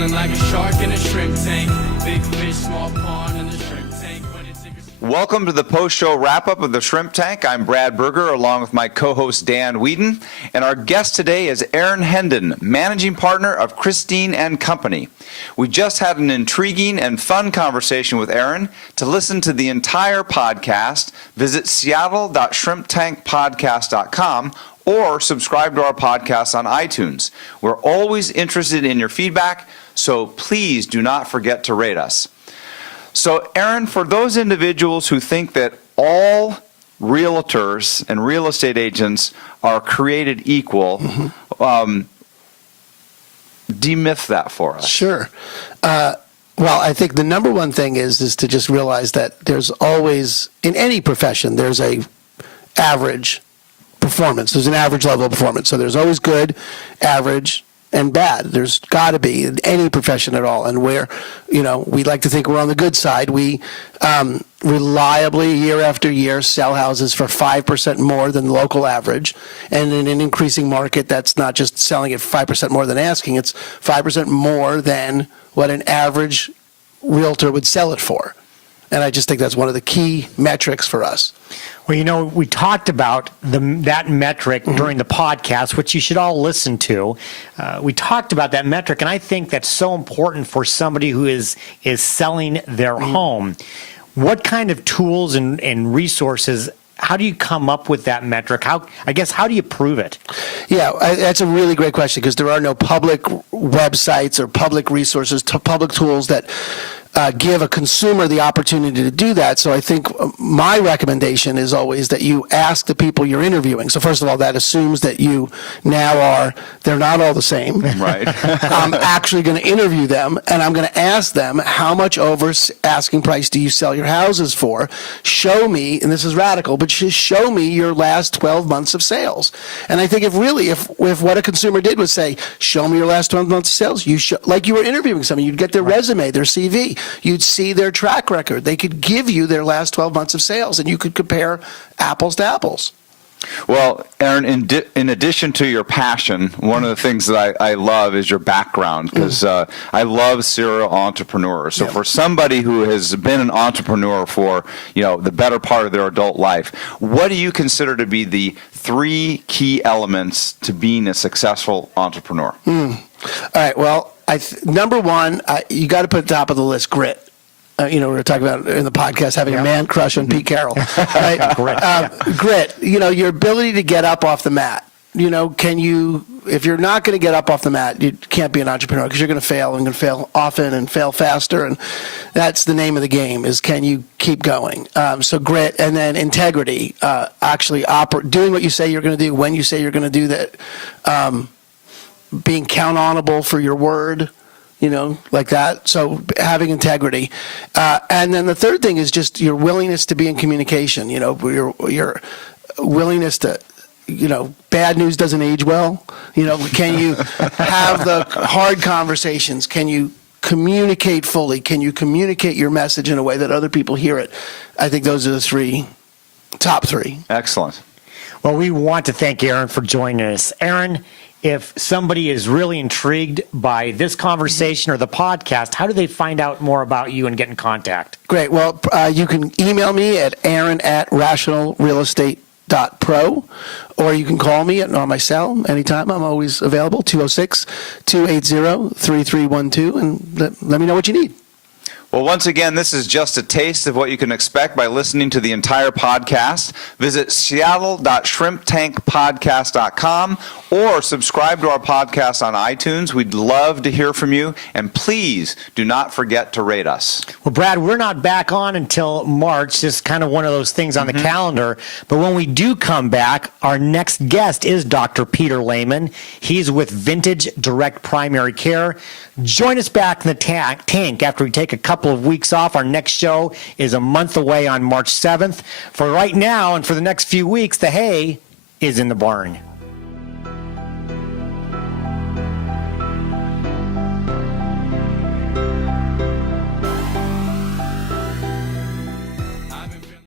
Swimming like a shark in a shrimp tank. Big fish, small pond in the shrimp tank. Welcome to the post-show wrap-up of the Shrimp Tank. I'm Brad Berger, along with my co-host Dan Whedon, and our guest today is Aaron Hendon, managing partner of Christine & Company. We just had an intriguing and fun conversation with Aaron. To listen to the entire podcast, visit seattle.shrimptankpodcast.com or subscribe to our podcast on iTunes. We're always interested in your feedback, so please do not forget to rate us. So, Aaron, for those individuals who think that all realtors and real estate agents are created equal, demyth that for us. Sure. Well, I think the number one thing is to just realize that there's always, in any profession, there's a average performance. There's an average level of performance. So there's always good, average, and bad. There's got to be in any profession at all. And where, we like to think we're on the good side. We reliably, year after year, sell houses for 5% more than the local average. And in an increasing market, that's not just selling it 5% more than asking. It's 5% more than what an average realtor would sell it for. And I just think that's one of the key metrics for us. Well, we talked about that metric during the podcast, which you should all listen to. We talked about that metric, and I think that's so important for somebody who is selling their home. What kind of tools and resources, how do you come up with that metric? How do you prove it? Yeah, that's a really great question, because there are no public websites or public resources, public tools that give a consumer the opportunity to do that. So I think my recommendation is always that you ask the people you're interviewing. So first of all, that assumes that you now they're not all the same. Right. I'm actually going to interview them, and I'm going to ask them, how much over asking price do you sell your houses for? Show me, and this is radical, but just show me your last 12 months of sales. And I think if what a consumer did was say, show me your last 12 months of sales, like you were interviewing someone, you'd get their resume, their CV. You'd see their track record. They could give you their last 12 months of sales, and you could compare apples to apples. Well, Aaron, in addition to your passion, one of the things that I love is your background, because I love serial entrepreneurs. So for somebody who has been an entrepreneur for the better part of their adult life, what do you consider to be the 3 key elements to being a successful entrepreneur? All right. Well, number one, you got to put at the top of the list grit. We were talking about in the podcast having a man crush on Pete Carroll. Right? Grit. Your ability to get up off the mat. If you're not going to get up off the mat, you can't be an entrepreneur, because you're going to fail, and going to fail often and fail faster. And that's the name of the game, is can you keep going? So grit, and then integrity, actually doing what you say you're going to do when you say you're going to do that. Being count-onable for your word, like that. So having integrity. And then the third thing is just your willingness to be in communication, your willingness to, bad news doesn't age well. Can you have the hard conversations? Can you communicate fully? Can you communicate your message in a way that other people hear it? I think those are the top three. Excellent. Well, we want to thank Aaron for joining us. Aaron, if somebody is really intrigued by this conversation or the podcast, how do they find out more about you and get in contact? Great. Well, you can email me at aaron@rationalrealestate.pro, or you can call me on my cell anytime. I'm always available, 206-280-3312, and let me know what you need. Well, once again, this is just a taste of what you can expect by listening to the entire podcast. Visit seattle.shrimptankpodcast.com or subscribe to our podcast on iTunes. We'd love to hear from you, and please do not forget to rate us. Well, Brad, we're not back on until March. Just kind of one of those things on the calendar. But when we do come back, our next guest is Dr. Peter Lehman. He's with Vintage Direct Primary Care. Join us back in the tank after we take a couple of weeks off. Our next show is a month away on March 7th. For right now and for the next few weeks, the hay is in the barn.